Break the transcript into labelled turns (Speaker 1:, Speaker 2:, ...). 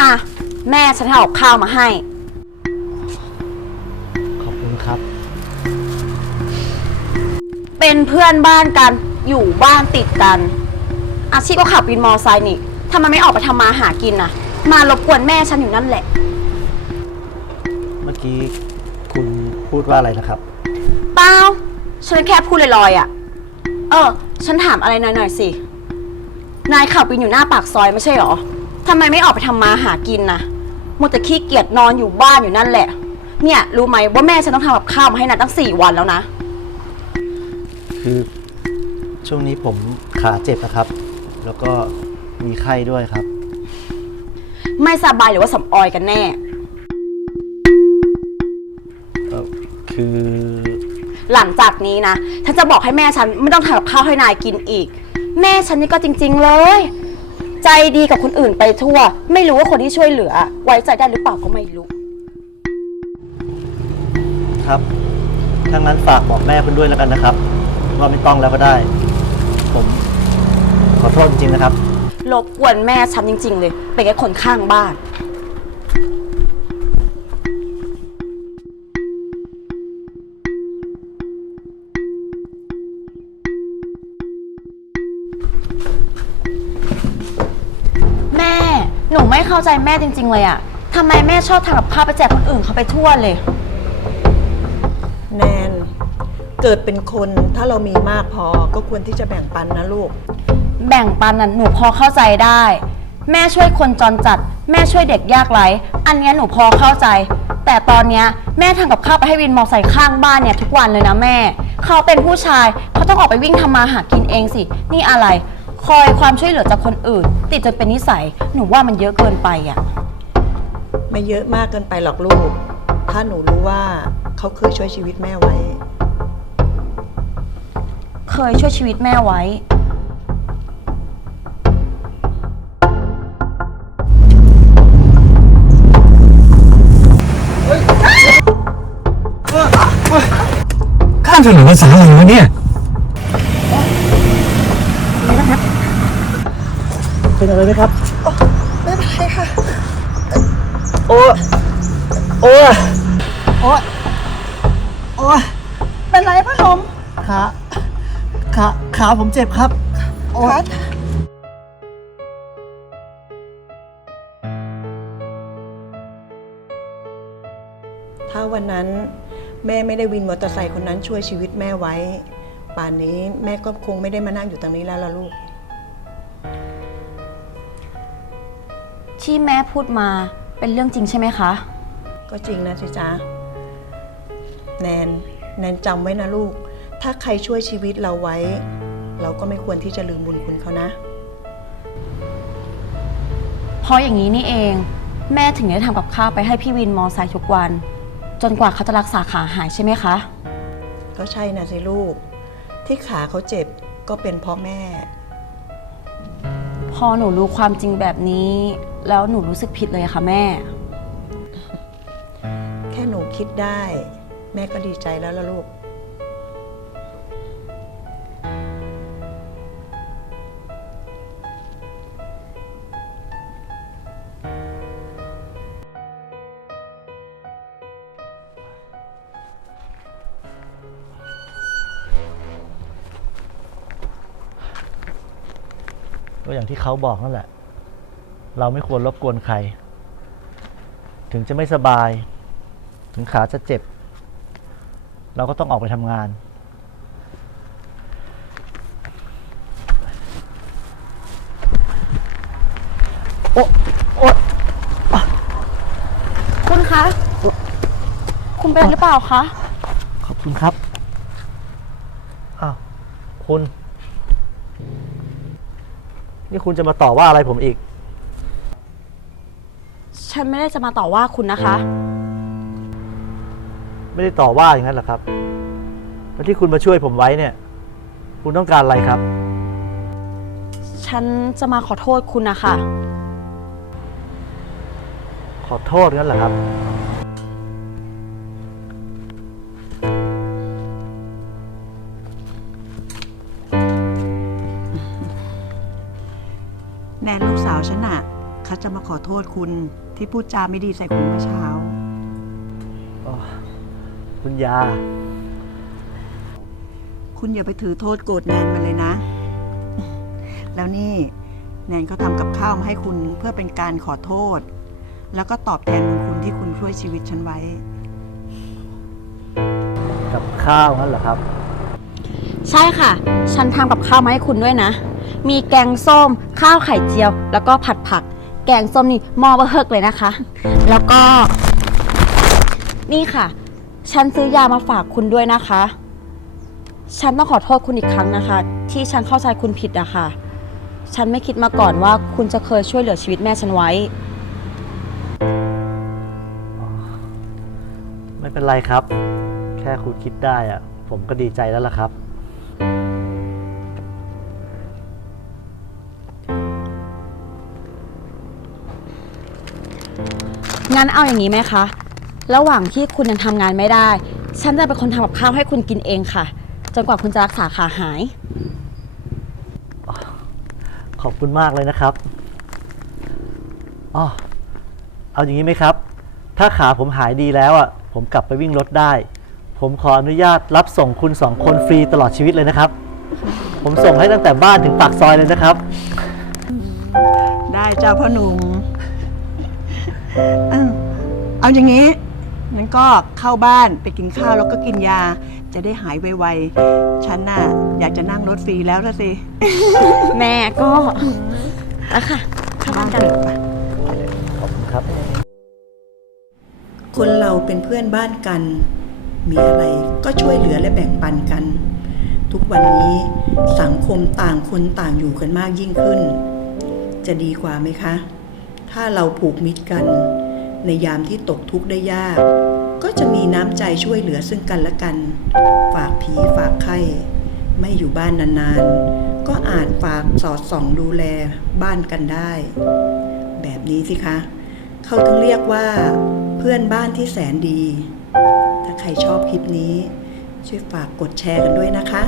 Speaker 1: อะ แม่ฉันเอาข้าวมาให้
Speaker 2: ขอบคุณครับ
Speaker 1: เป็นเพื่อนบ้านกัน อยู่บ้านติดกัน อาชีพก็ขับวินมอไซค์นี่ทำไมไม่ออกไปทำมาหากินน่ะ มารบกวนแม่ฉันอยู่นั่นแหละ
Speaker 2: เมื่อกี้คุณพูดว่าอะไรนะครับ
Speaker 1: เปล่า ฉันแค่พูดลอยๆอะ เออ ฉันถามอะไรหน่อยๆสิ นายขับวินอยู่หน้าปากซอยไม่ใช่หรอ ทำไมไม่ออกไปทำมาหากินนะมัวแต่ขี้เกียจนอนอยู่บ้านอยู่นั่นแหละ เนี่ย รู้ไหมว่าแม่ฉันต้องทำกับข้าวมาให้นายตั้งสี่วันแล้วนะ
Speaker 2: คือช่วงนี้ผมขาเจ็บนะครับ แล้วก็มีไข้ด้วยครับ
Speaker 1: ไม่สบายหรือว่าสำออยกันแน่
Speaker 2: เอ่อคือ
Speaker 1: หลังจากนี้นะฉันจะบอกให้แม่ฉันไม่ต้องทำกับข้าวให้นายกินอีก แม่ฉันนี่ก็จริง ๆ เลย ใจดีกับคนอื่นไปทั่ว ไม่รู้ว่าคนที่ช่วยเหลือ ไว้ใจได้หรือเปล่าก็ไม่รู้
Speaker 2: ครับ ถ้างั้นฝากบอกแม่คุณด้วยแล้วกันนะครับ ว่าไม่ต้องแล้วก็ได้ ผมขอโทษจริงๆนะครับ
Speaker 1: รบกวนแม่ฉันจริง ๆ เลย เป็นแค่คนข้างบ้าน หนูไม่เข้าใจแม่จริง ๆ เลยอะทำไมแม่ชอบทำกับข้าวไปแจกคนอื่นเขาไปทั่วเลย
Speaker 3: แนน เกิดเป็นคนถ้าเรามีมากพอก็ควรที่จะแบ่งปันนะลูก
Speaker 1: แบ่งปันน่ะหนูพอเข้าใจได้ แม่ช่วยคนจรจัด แม่ช่วยเด็กยากไร้อันเนี้ยหนูพอเข้าใจ แต่ตอนเนี้ยแม่ทำกับข้าวไปให้วินมอไซค์ข้างบ้านเนี่ยทุกวันเลยนะแม่ เขาเป็นผู้ชายเขาต้องออกไปวิ่งทำมาหากินเองสิ นี่อะไร คอยความช่วยเหลือจากคนอื่น ติดจนเป็นนิสัย หนูว่ามันเยอะเกินไปอะ
Speaker 3: ไม่เยอะมากเกินไปหรอกลูก ถ้าหนูรู้ว่าเขาเคยช่วยชีวิตแม่ไว้
Speaker 1: เคยช่วยชีวิตแม่ไว้
Speaker 4: ข้ามถนนภาษาอะไรวะเนี่ย
Speaker 2: เป็น อะไรไหมครับ
Speaker 3: ไม่เป็นไรค่ะ
Speaker 2: โอ้โอ้โอ้โอ้
Speaker 3: เป็นไรพ่อชม
Speaker 2: ขาขาขาผมเจ็บครับ โอ้
Speaker 3: คะถ้าวันนั้นแม่ไม่ได้วินมอเตอร์ไซค์คนนั้นช่วยชีวิตแม่ไว้ ป่านนี้แม่ก็คงไม่ได้มานั่งอยู่ตรงนี้แล้วล่ะลูก
Speaker 1: ที่แม่พูดมาเป็นเรื่องจริงใช่ไหมคะ
Speaker 3: ก็จริงนะสิจ๊ะแนนแนนจำไว้นะลูก ถ้าใครช่วยชีวิตเราไว้ เราก็ไม่ควรที่จะลืมบุญคุณเขานะ
Speaker 1: เพราะอย่างนี้นี่เอง แม่ถึงได้ทำกับข้าวไปให้พี่วินมอไซค์ทุกวัน จนกว่าเขาจะรักษาขาหายใช่ไหมคะ
Speaker 3: ก็ใช่นะสิลูก ที่ขาเขาเจ็บก็เป็นเพราะแม่
Speaker 1: พอหนูรู้ความจริงแบบนี้ แล้วหนูรู้สึกผิดเลยค่ะแม่
Speaker 3: แค่หนูคิดได้ แม่ก็ดีใจแล้วล่ะลูก
Speaker 2: ก็อย่างที่เขาบอกนั่นแหละ เราไม่ควรรบกวนใคร ถึงจะไม่สบาย ถึงขาจะเจ็บ เราก็ต้องออกไปทำงาน โอ้โอ้
Speaker 1: คุณคะ คุณเป็นหรือเปล่าคะ
Speaker 2: ขอบคุณครับ อ้าว คุณ นี่คุณจะมาต่อว่าอะไรผมอีก
Speaker 1: ฉันไม่ได้จะมาต่อว่าคุณนะคะ
Speaker 2: ไม่ได้ต่อว่าอย่างนั้นหรอกครับ แล้วที่คุณมาช่วยผมไว้เนี่ย คุณต้องการอะไรครับ
Speaker 1: ฉันจะมาขอโทษคุณนะคะ
Speaker 2: ขอโทษงั้นเหรอครับ
Speaker 3: แนนลูกสาวฉันน่ะเขาจะมาขอโทษคุณที่พูดจาไม่ดีใส่คุณเมื่อเช้า
Speaker 2: อ๋อคุณยา
Speaker 3: คุณอย่าไปถือโทษโกรธแนนมาเลยนะ แล้วนี่แนนเขาทำกับข้าวมาให้คุณเพื่อเป็นการขอโทษ แล้วก็ตอบแทนบุญคุณที่คุณช่วยชีวิตฉันไว้
Speaker 2: กับข้าวงั้นเหรอครับ
Speaker 1: ใช่ค่ะ ฉันทำกับข้าวมาให้คุณด้วยนะ มีแกงส้ม ข้าวไข่เจียว แล้วก็ผัดผัก แกงส้มนี่หมอเบอร์เฮิกเลยนะคะ แล้วก็ นี่ค่ะ ฉันซื้อยามาฝากคุณด้วยนะคะ ฉันต้องขอโทษคุณอีกครั้งนะคะ ที่ฉันเข้าใจคุณผิดอะค่ะ ฉันไม่คิดมาก่อนว่าคุณจะเคยช่วยเหลือชีวิตแม่ฉันไว้
Speaker 2: ไม่เป็นไรครับ แค่คุณคิดได้อะผมก็ดีใจแล้วล่ะครับ
Speaker 1: งั้นเอาอย่างนี้ไหมคะ ระหว่างที่คุณยังทำงานไม่ได้ ฉันจะเป็นคนทำกับข้าวให้คุณกินเองค่ะ จนกว่าคุณจะรักษาขาหาย
Speaker 2: ขอบคุณมากเลยนะครับอ๋อเอาอย่างนี้ไหมครับ ถ้าขาผมหายดีแล้วอะ ผมกลับไปวิ่งรถได้ ผมขออนุญาตรับส่งคุณสองคนฟรีตลอดชีวิตเลยนะครับ ผมส่งให้ตั้งแต่บ้านถึงปากซอยเลยนะครับ
Speaker 3: ได้เจ้าพ่อหนุ่มอ้าว เอาอย่างนี้งั้นก็เข้าบ้านไปกินข้าวแล้วก็กินยา จะได้หายไวๆ ฉันน่ะอยากจะนั่งรถฟรีแล้วละสิ
Speaker 1: แม่ก็แล้วค่ะเข้าบ้านกัน
Speaker 2: ขอบคุณครับ
Speaker 3: คนเราเป็นเพื่อนบ้านกัน มีอะไรก็ช่วยเหลือและแบ่งปันกัน ทุกวันนี้สังคมต่างคนต่างอยู่กันมากยิ่งขึ้น จะดีกว่าไหมคะ ถ้าเราผูกมิตรกัน ในยามที่ตกทุกข์ได้ยาก ก็จะมีน้ำใจช่วยเหลือซึ่งกันและกัน ฝากผีฝากไข้ ไม่อยู่บ้านนานๆ ก็อาจฝากสอดส่องดูแลบ้านกันได้ แบบนี้สิคะ เขาถึงเรียกว่าเพื่อนบ้านที่แสนดี ถ้าใครชอบคลิปนี้ ช่วยฝากกดแชร์กันด้วยนะคะ